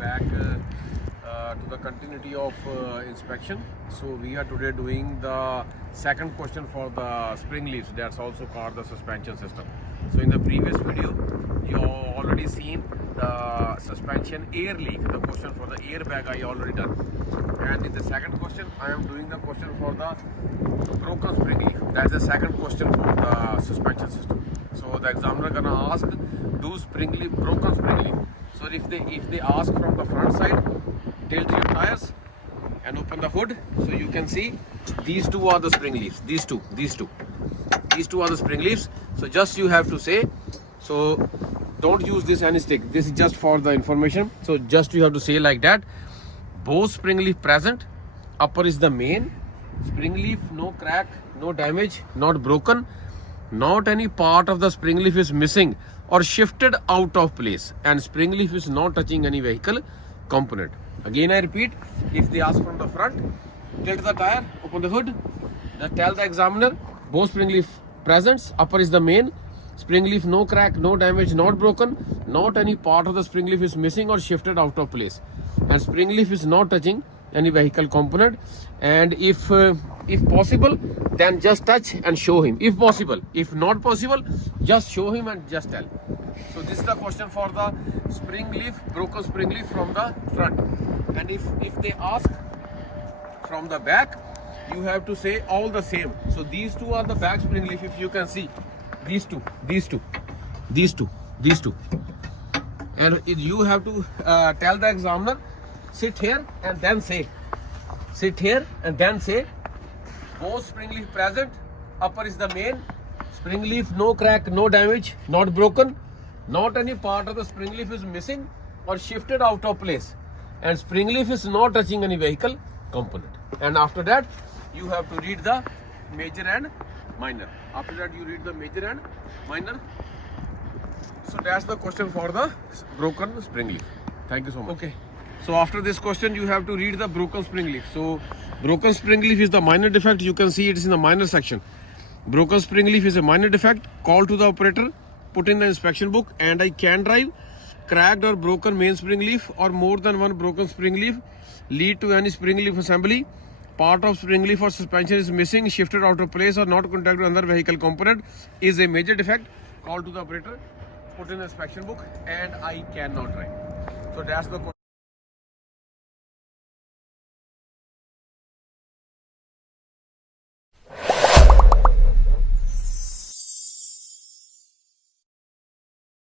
back to the continuity of inspection. So we are today doing the second question for the spring leaves, that's also called the suspension system. So in the previous video you already seen the suspension air leak, the question for the airbag I already done, and in the second question I am doing the question for the broken spring leaf. That's the second question for the suspension system. So the examiner gonna ask, do spring leaf, broken spring leaf. So if they ask from the front side, tilt your tires and open the hood, so you can see these two are the spring leaves. These two are the spring leaves. So just you have to say, so don't use this any stick, this is just for the information. So just you have to say like that: both spring leaf present, upper is the main, spring leaf no crack, no damage, not broken, not any part of the spring leaf is missing or shifted out of place, and spring leaf is not touching any vehicle component. Again I repeat, if they ask from the front, tilt the tire, open the hood, tell the examiner both spring leaf presents, upper is the main, spring leaf no crack, no damage, not broken, not any part of the spring leaf is missing or shifted out of place, and spring leaf is not touching any vehicle component. And if possible, then just touch and show him, if possible. If not possible, just show him and just tell. So this is the question for the spring leaf, broken spring leaf from the front. And if they ask from the back, you have to say all the same. So these two are the back spring leaf, if you can see, these two, and you have to tell the examiner, sit here and then say, both spring leaf present, upper is the main, spring leaf no crack, no damage, not broken, not any part of the spring leaf is missing or shifted out of place, and spring leaf is not touching any vehicle component. And after that you have to read the major and minor. After that you read the major and minor. So that's the question for the broken spring leaf. Thank you so much. Okay, so after this question you have to read the broken spring leaf. So broken spring leaf is the minor defect, you can see it is in the minor section. Broken spring leaf is a minor defect, call to the operator, put in the inspection book, and I can drive. Cracked or broken main spring leaf or more than one broken spring leaf lead to any spring leaf assembly. Part of spring leaf or suspension is missing, shifted out of place or not contacted with another vehicle component is a major defect. Call to the operator, put in the inspection book, and I cannot drive. So that's the question.